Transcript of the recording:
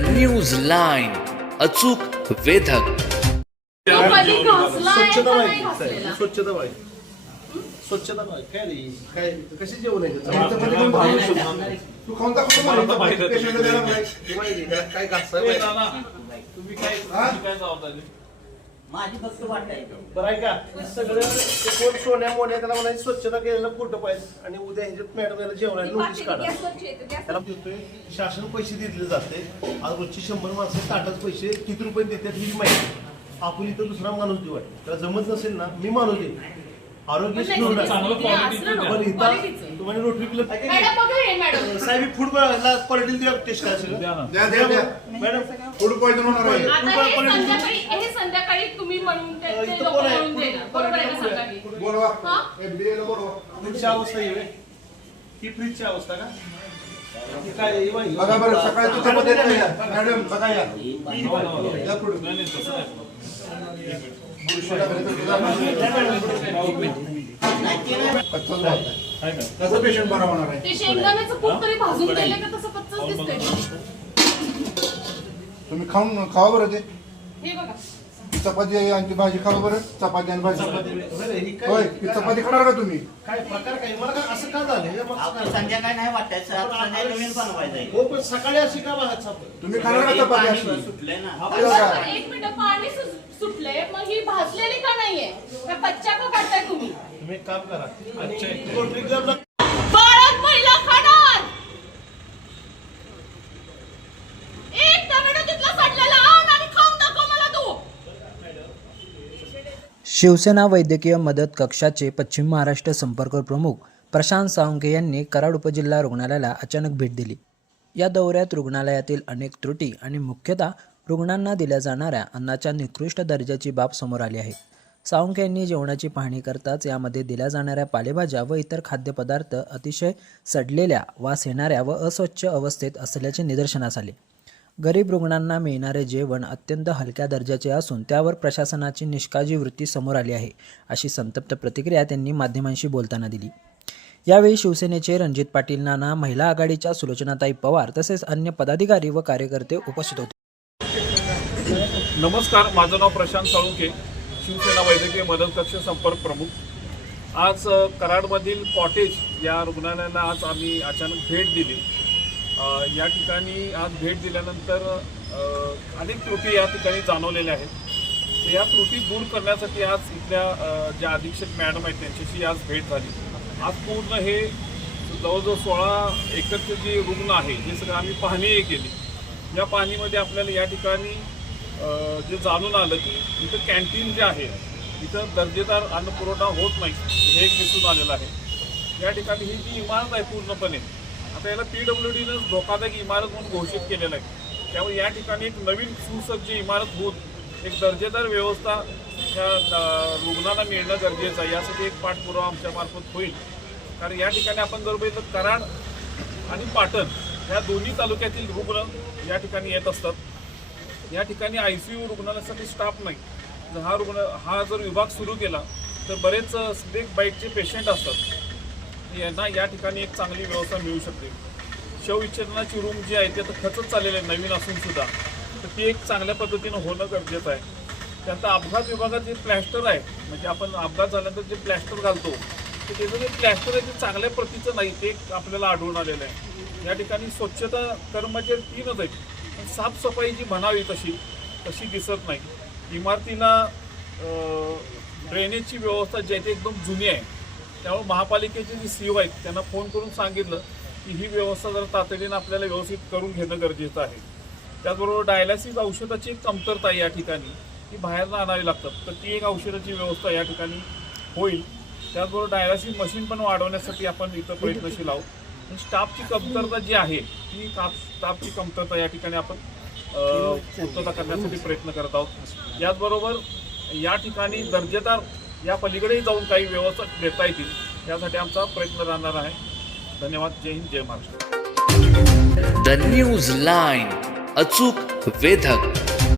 News line अचूक वेधक. स्वच्छता पाहिजे स्वच्छता पाहिजे स्वच्छता पाहिजे काय रे? काय कशी जेवण आहे. तू काय हा? तुमची काय जबाबदारी माझी फक्त वाट आहे. बरं आहे का सगळं ते कोण सोन्या मोन्या त्याला म्हणायची स्वच्छता केलेलं कुठं पाहिजे. आणि उद्या ह्याच्यात मॅडम याला जेवणाला नोटीस काढा. त्याला देतोय शासन पैसे दिले जाते. आज रोजची शंभर माणसं ताटाच पैसे किती रुपये देतात ही माहिती. आपण इथं दुसरा माणूस देऊ वाटतं. त्याला जमत नसेल ना मी माणूस देईन. आरोग्य हे मॅडम. साहेब फूड क्वालिटी द्या टेस्ट. मॅडम फूड होणार आहे हे quality- संध्याकाळी हे संध्याकाळी तुम्ही? बोलवा. हा? ला बोलवा. फ्रीजची अवस्था ही आहे. फ्रीजची अवस्था का? बघा बरं सकाळी तुझं मॅडम, मध्ये मॅडम, बघा या. पुढे. कसं पेशंट बरा होणार आहे? ते शेंगदाण्याचं कूट तरी भाजून केलं का तसं कच्चच दिसतंय. तुम्ही खाऊन खावा बरं ते. हे बघा. चपाती आहे आणि भाजी खावा बरं. चपाती आणि भाजी. चपाती- बरं, ही काय- होय ती चपाती खाणार का तुम्ही? काय प्रकार काय? मला काय असं का झालं हे मग आपण काय? संध्याकाळी नाही वाटायचं आता संध्याकाळी नवीन बनवायचं आहे हो पण सकाळी अशी का बघा सापड तुम्ही खाणार का चपाती पाणी अशी? सुटलंय ना. हा, हे. एक मिनिट पाणी सु- सुटलंय मग ही भाजलेली का नाहीये? का कच्च्या का काढताय तुम्ही? तुम्ही एक काम करा क्लबला बाळक महिला खाणार एक टोमॅटो तिथला सडलेला आण आणि खाऊन दाखव मला तू शिवसेना वैद्यकीय मदत कक्षाचे पश्चिम महाराष्ट्र संपर्क प्रमुख प्रशांत साळुंके यांनी कराड उपजिल्हा रुग्णालयाला अचानक भेट दिली. या दौऱ्यात रुग्णालयातील अनेक त्रुटी आणि मुख्यतः रुग्णांना दिल्या जाणाऱ्या अन्नाच्या निकृष्ट दर्जाची बाब समोर आली आहे. साळुंके यांनी जेवणाची पाहणी करताच यामध्ये दिल्या जाणाऱ्या पालेभाज्या व इतर खाद्यपदार्थ अतिशय सडलेल्या वास येणाऱ्या व अस्वच्छ अवस्थेत असल्याचे निदर्शनास आले. गरीब रुग्णांना मिळणारे जेवण अत्यंत हलक्या दर्जाचे असून त्यावर प्रशासनाची निष्काळजी वृत्ती समोर आली आहे अशी संतप्त प्रतिक्रिया त्यांनी माध्यमांशी बोलताना दिली. यावेळी शिवसेनेचे रणजित पाटील नाना महिला आघाडीच्या सुलोचनाताई पवार तसेच अन्य पदाधिकारी व कार्यकर्ते उपस्थित होते. नमस्कार माझं नाव प्रशांत साळुंके शिवसेना वैद्यकीय मदत कक्ष संपर्क प्रमुख. आज कराडमधील कॉटेज या रुग्णालयाला आज आम्ही अचानक भेट दिली. या ठिकाणी आज भेट दिल्यानंतर अनेक त्रुटी या ठिकाणी जाणवलेल्या आहेत. तर या त्रुटी दूर करण्यासाठी आज इथल्या ज्या अधीक्षक मॅडम आहेत त्यांच्याशी आज भेट झाली. आज पूर्ण हे जवळजवळ सोळा एकरचे जे रुग्ण आहे हे सगळं आम्ही पाहणीही केली. या पाहणीमध्ये आपल्याला या ठिकाणी जे जाणून आलं की इथं कॅन्टीन जे आहे इथं दर्जेदार अन्न पुरवठा होत नाही हे एक दिसून आलेलं आहे. या ठिकाणी ही जी इमारत आहे पूर्णपणे आता याला पी डब्ल्यू डीनं धोकादायक इमारत म्हणून घोषित केलेलं आहे. त्यामुळे या ठिकाणी एक नवीन सुसज्ज इमारत होऊन एक दर्जेदार व्यवस्था ह्या अ, रुग्णांना मिळणं गरजेचं आहे. यासाठी एक पाठपुरावा आमच्यामार्फत होईल. कारण या ठिकाणी आपण जर बघितलं कराड आणि पाटण या दोन्ही तालुक्यातील रुग्ण या ठिकाणी येत असतात. या ठिकाणी आय सी यू रुग्णालयासाठी स्टाफ नाही. जर हा रुग्ण हा जर विभाग सुरू केला तर बरेच स्नेक बाईटचे पेशंट असतात. यांना या ठिकाणी एक चांगली व्यवस्था मिळू शकते. शवविच्छेदनाची रूम जी आहे ती आता खचत चाललेली आहे नवीन असून सुद्धा. तर ती एक चांगल्या पद्धतीनं होणं गरजेचं आहे. त्यानंतर अपघात विभागात जे प्लॅस्टर आहे म्हणजे आपण अपघात झाल्यानंतर जे प्लॅस्टर घालतो तर त्याचं जे प्लॅस्टर आहे ते चांगल्या प्रतीचं नाही ते एक आपल्याला आढळून आलेलं आहे. या ठिकाणी स्वच्छता कर्मचारी तीनच आहेत. पण साफसफाई जी म्हणावी तशी तशी दिसत नाही. इमारतीला ड्रेनेजची व्यवस्था जी आहे ती एकदम जुनी आहे. त्यामुळे महापालिकेचे जे सी आहेत त्यांना फोन करून सांगितलं की ही व्यवस्था जरा तातडीनं आपल्याला व्यवस्थित करून घेणं गरजेचं आहे. त्याचबरोबर डायलासिस औषधाची एक कमतरता या ठिकाणी ती बाहेरनं आणावी लागतात. तर ती एक औषधाची व्यवस्था या ठिकाणी होईल. त्याचबरोबर डायलासिस मशीन पण वाढवण्यासाठी आपण इथं प्रयत्नशील आहोत. आणि स्टाफची कमतरता जी आहे ती स्टाफ स्टाफची कमतरता या ठिकाणी आपण पूर्तता करण्यासाठी प्रयत्न करत आहोत. याचबरोबर या ठिकाणी दर्जेदार या पलीकडेही जाऊन काही व्यवस्था देता येतील यासाठी आमचा प्रयत्न राहणार आहे. धन्यवाद. जय हिंद जय महाराष्ट्र. द न्यूज लाईन अचूक वेधक.